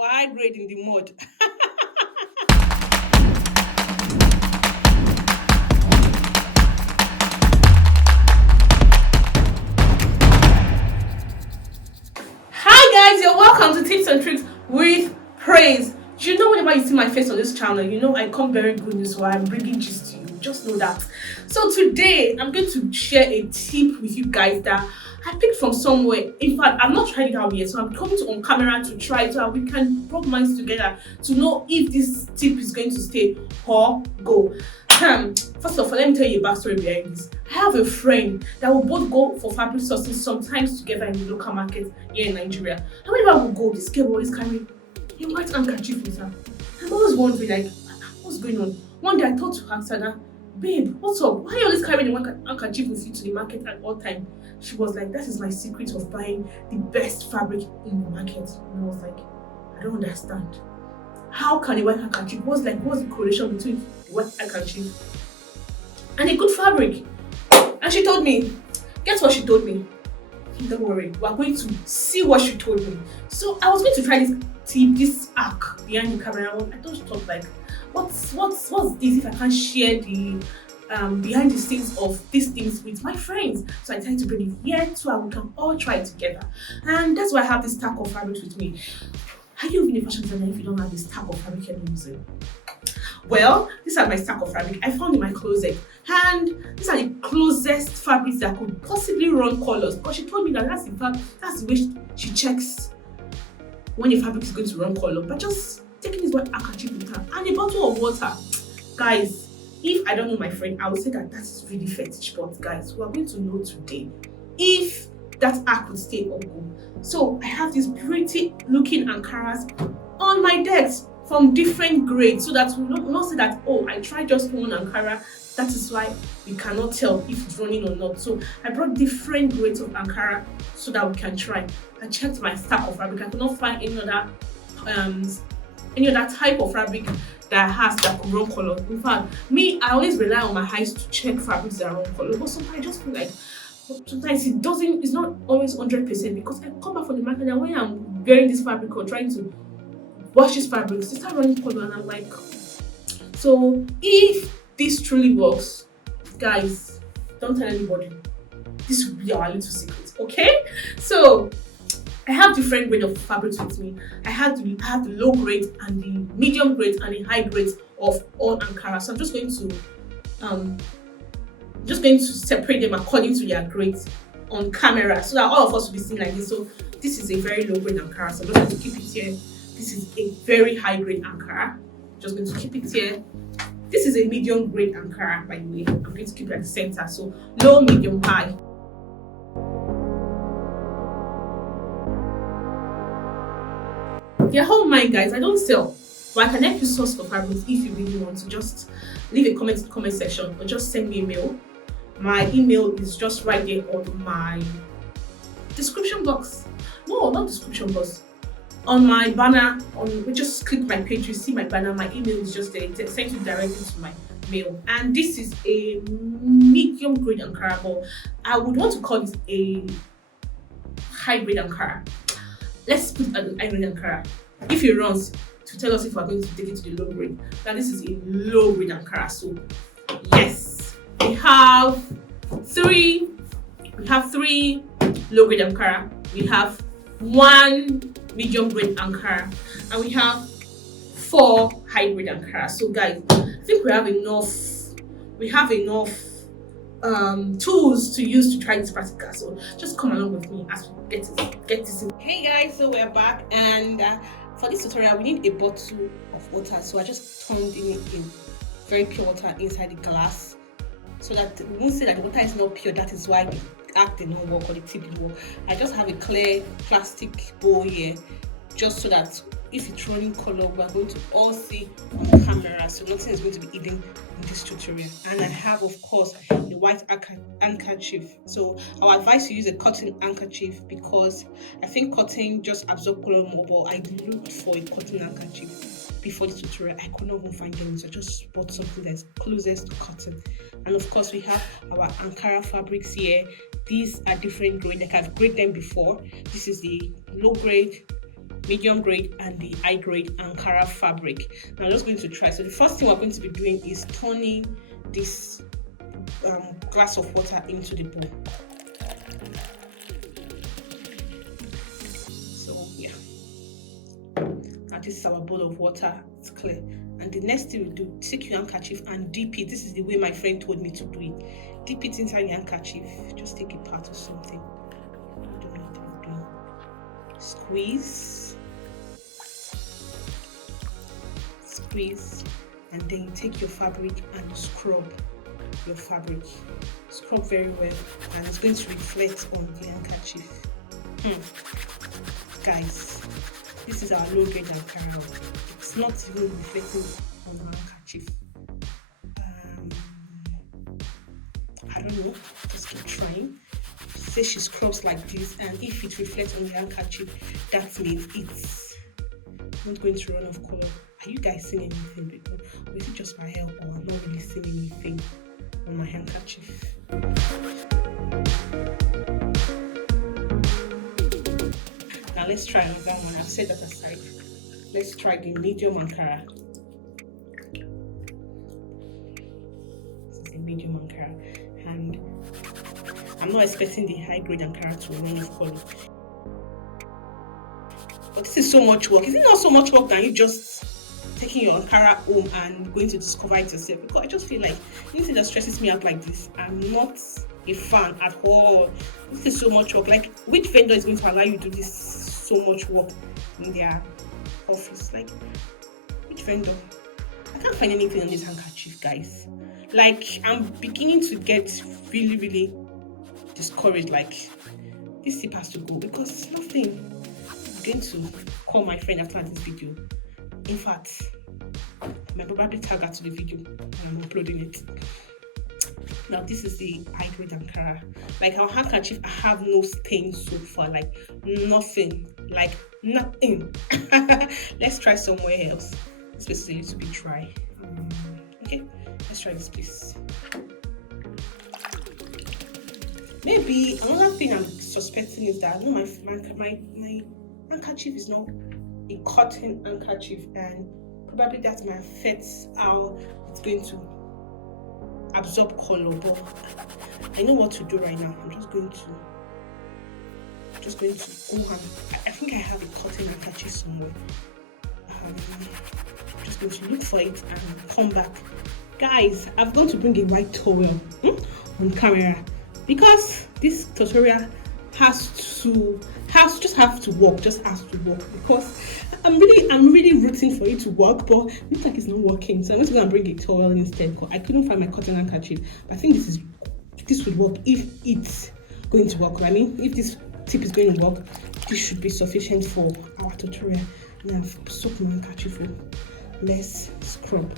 our high grade in the mud. Hi guys, you're welcome to Tips and Tricks with Praise. You know, whenever you see my face on this channel, you know I come very good news, so I'm bringing gist to you. Just know that. So today, I'm going to share a tip with you guys that I picked from somewhere. In fact, I've not tried it out yet, so I'm coming to on camera to try it so that we can rub minds together to know if this tip is going to stay or go. First of all, let me tell you a backstory behind this. I have a friend that will both go for fabric sourcing sometimes together in the local market here in Nigeria. And whenever we go, this girl will always carry a white handkerchief with her. I'm always wondering, like, what's going on? One day I thought to ask her, babe, what's up? Why are you always carrying a white handkerchief with you to the market at all time? She was like, that is my secret of buying the best fabric in the market. And I was like, I don't understand. How can a white handkerchief, what's the correlation between the white handkerchief and a good fabric? And she told me, guess what she told me? Don't worry, we're going to see what she told me. So I was going to try this tip, this hack behind the camera. I just thought, like, what's this if I can't share the behind the scenes of these things with my friends? So I decided to bring it here so we can all try it together. And that's why I have this stack of fabrics with me. Are you even a fashion designer if you don't have this stack of fabric you're using? Well, these are my stack of fabric I found in my closet, and these are the closest fabrics that could possibly run colors, because she told me that that's the way she checks when a fabric is going to run color, but just taking this white handkerchief with her and a bottle of water. Guys, if I don't know my friend, I would say that is really fetish, but guys, we are going to know today if that hack would stay or go. So I have these pretty looking Ankaras on my desk from different grades, so that we not say that, oh, I tried just one Ankara, that is why we cannot tell if it's running or not. So I brought different grades of Ankara so that we can try. I checked my stack of fabric. I could not find any other type of fabric that could run color. In fact, I always rely on my eyes to check fabrics that run color, but sometimes I just feel like sometimes it's not always 100%, because I come back from the market and when I'm wearing this fabric or trying to wash these fabrics, they start running color, and I'm like, so if this truly works, guys, don't tell anybody. This will be our little secret, okay? So I have different grades of fabrics with me. I have the low grade and the medium grade and the high grade of all Ankara. So I'm just going to separate them according to their grades on camera so that all of us will be seen like this. So this is a very low grade Ankara, so I'm just going to keep it here. This is a very high grade Ankara. Just going to keep it here. This is a medium grade Ankara, by the way. I'm going to keep it at the center. So low, medium, high. Yeah, hold mind, guys. I don't sell, but I can help you source for fabrics if you really want to. Just leave a comment in the comment section or just send me a mail. My email is just right there on my description box. No, not description box. On my banner, just click my page, you see my banner. My email is just there. It sends you directly to my mail. And this is a medium grade Ankara, but I would want to call this a high grade Ankara. Let's put an high grade Ankara. If it runs, to tell us if we're going to take it to the low grade. Now this is a low grade Ankara. So yes, we have three low grade Ankara. We have one medium grade Ankara, and we have 4 high grade Ankara. So guys, I think we have enough tools to use to try this practical. So just come along with me as we get this in. Hey guys, so we're back, and for this tutorial we need a bottle of water. So I just turned in very pure water inside the glass, so that we won't say that the water is not pure. That is why the act did not work or the tip did work. I just have a clear plastic bowl here, just so that if it's running color, we're going to all see on camera, so nothing is going to be hidden in this tutorial. And I have, of course, a white handkerchief. So I would advise you use a cotton handkerchief, because I think cotton just absorbs color more, but I looked for a cotton handkerchief before the tutorial. I could not even find them, so I just bought something that's closest to cotton. And of course, we have our Ankara fabrics here. These are different grade, like I've graded them before. This is the low grade, medium grade and the high grade Ankara fabric. Now I'm just going to try. So the first thing we're going to be doing is turning this glass of water into the bowl. So yeah, now this is our bowl of water. It's clear. And the next thing we do, take your handkerchief and dip it. This is the way my friend told me to do it. Dip it inside the handkerchief. Just take a part or something. I don't know what I'm doing. Squeeze, and then you take your fabric and scrub your fabric. Scrub very well, and it's going to reflect on the handkerchief. Guys, this is our low grade Ankara. It's not even reflecting on the handkerchief. I don't know, just keep trying. Say she scrubs like this, and if it reflects on the handkerchief, that means it's not going to run off color. Are you guys seeing anything? Or is it just my hair, or I'm not really seeing anything on my handkerchief? Now let's try another one. I've set that aside. Let's try the medium Ankara. This is the medium Ankara, and I'm not expecting the high grade Ankara to run off color. But this is so much work. Is it not so much work than you just taking your Ankara home and going to discover it yourself? Because I just feel like anything that stresses me out like this, I'm not a fan at all. This is so much work. Like, which vendor is going to allow you to do this so much work in their office? Like, which vendor? I can't find anything on this handkerchief, guys. Like, I'm beginning to get really discouraged. Like, this tip has to go because nothing. I'm going to call my friend after this video. In fact, I might probably tag her to the video when I'm uploading it. Now this is the high grade Ankara. Like our handkerchief, I have no stains so far. Like nothing. Like nothing. Let's try somewhere else. This place is a little bit dry. Okay, let's try this place. Maybe another thing I'm suspecting is that no, my handkerchief is not a cotton handkerchief, and probably that might affect how it's going to absorb color. But I know what to do right now. I'm just going to go and I think I have a cotton handkerchief somewhere. I'm just going to look for it and come back. Guys, I've gone to bring a white towel on camera because this tutorial has to work, just has to work, because I'm really rooting for it to work, but it looks like it's not working. So I'm just gonna bring a towel instead because I couldn't find my cotton handkerchief. But I think this would work if it's going to work. I mean, if this tip is going to work, this should be sufficient for our tutorial. And I've soaked my handkerchief with less scrub.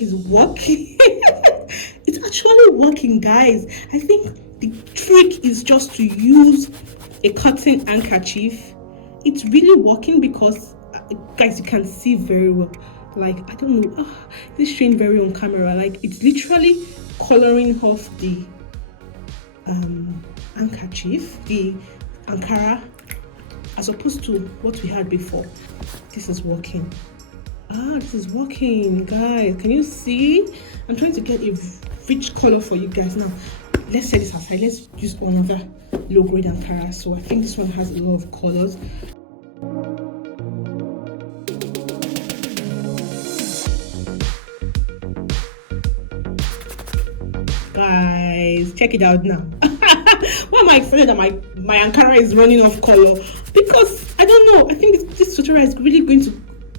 Is working. It's actually working, guys. I think the trick is just to use a cotton handkerchief. It's really working because guys, you can see very well. Like, I don't know, this showing very on camera. Like, it's literally coloring off the handkerchief, the Ankara, as opposed to what we had before. This is working. This is working, guys. Can you see? I'm trying to get a rich color for you guys. Now, let's set this aside. Let's use another low grade Ankara. So I think this one has a lot of colors. Guys, check it out now. Why am I excited that my Ankara is running off color? Because I don't know. I think this tutorial is really going to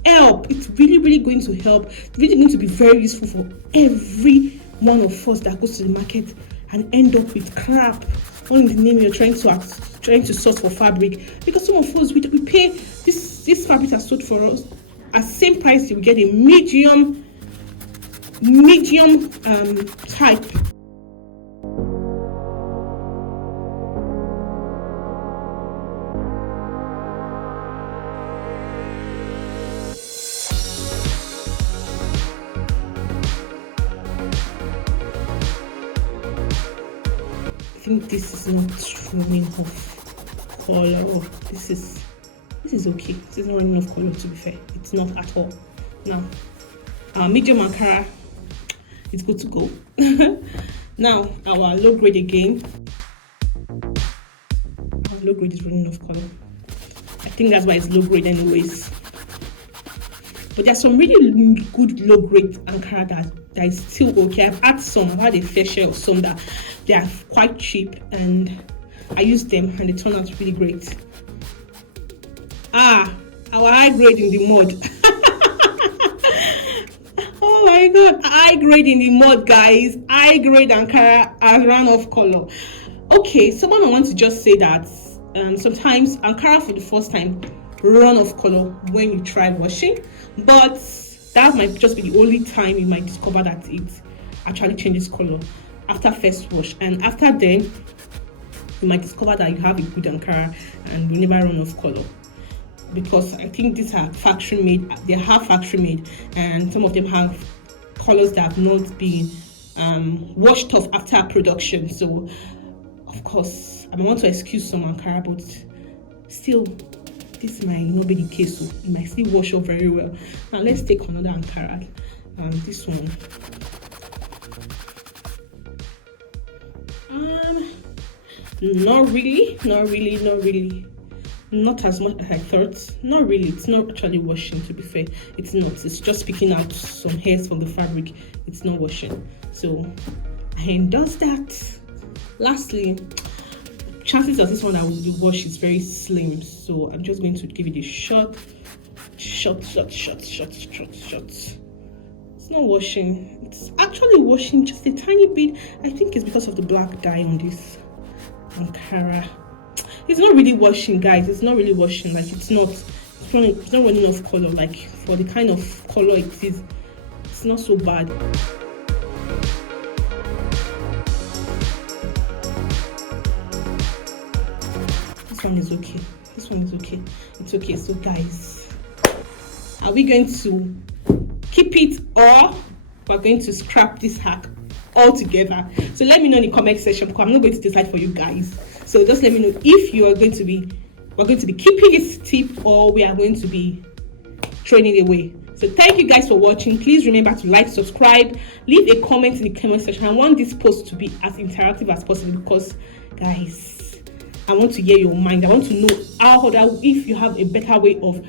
help. It's really going to help. It's really going to be very useful for every one of us that goes to the market and end up with crap all in the name you're trying to source for fabric. Because some of us we pay this fabric are sold for us at same price you will get a medium type. think this is not running off color. Oh, this is okay. This is not running off color, to be fair. It's not at all. Now, medium Ankara is good to go. Now, our low grade again. Our low grade is running off color. I think that's why it's low grade anyways. But there's some really good low grade Ankara that is still okay. I've had a fair share of some that they are quite cheap, and I use them and they turn out really great. Our high grade in the mud. Oh my god, high grade in the mud, guys. High grade Ankara has run off color. Okay, someone wants to just say that sometimes Ankara for the first time run off color when you try washing, but that might just be the only time you might discover that it actually changes color after first wash, and after then you might discover that you have a good Ankara and will never run off color, because I think these are factory made. They are factory made, and some of them have colors that have not been washed off after production. So of course I want to excuse some Ankara, but still this might not be the case, so it might still wash off very well. Now let's take another Ankara, this one. Not as much as I thought. Not really. It's not actually washing, to be fair. It's not. It's just picking out some hairs from the fabric. It's not washing. So I endorse that. Lastly, chances of this one that will be washed is very slim, so I'm just going to give it a shot. It's not washing. It's actually washing just a tiny bit. I think it's because of the black dye on this Ankara. It's not really washing, guys. It's not really washing. Like it's not running off color. Like for the kind of color it is, it's not so bad. This one is okay. This one is okay. It's okay. So guys, are we going to keep it, or we're going to scrap this hack altogether? So let me know in the comment section, because I'm not going to decide for you guys. So just let me know if we're going to be keeping this tip, or we are going to be throwing it away. So thank you guys for watching. Please remember to like, subscribe, leave a comment in the comment section. I want this post to be as interactive as possible, because guys, I want to hear your mind. I want to know if you have a better way of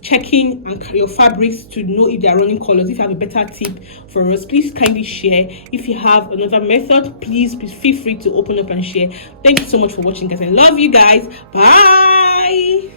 checking your fabrics to know if they are running colors. If you have a better tip for us, please kindly share. If you have another method, please feel free to open up and share. Thank you so much for watching, guys. I love you guys. Bye.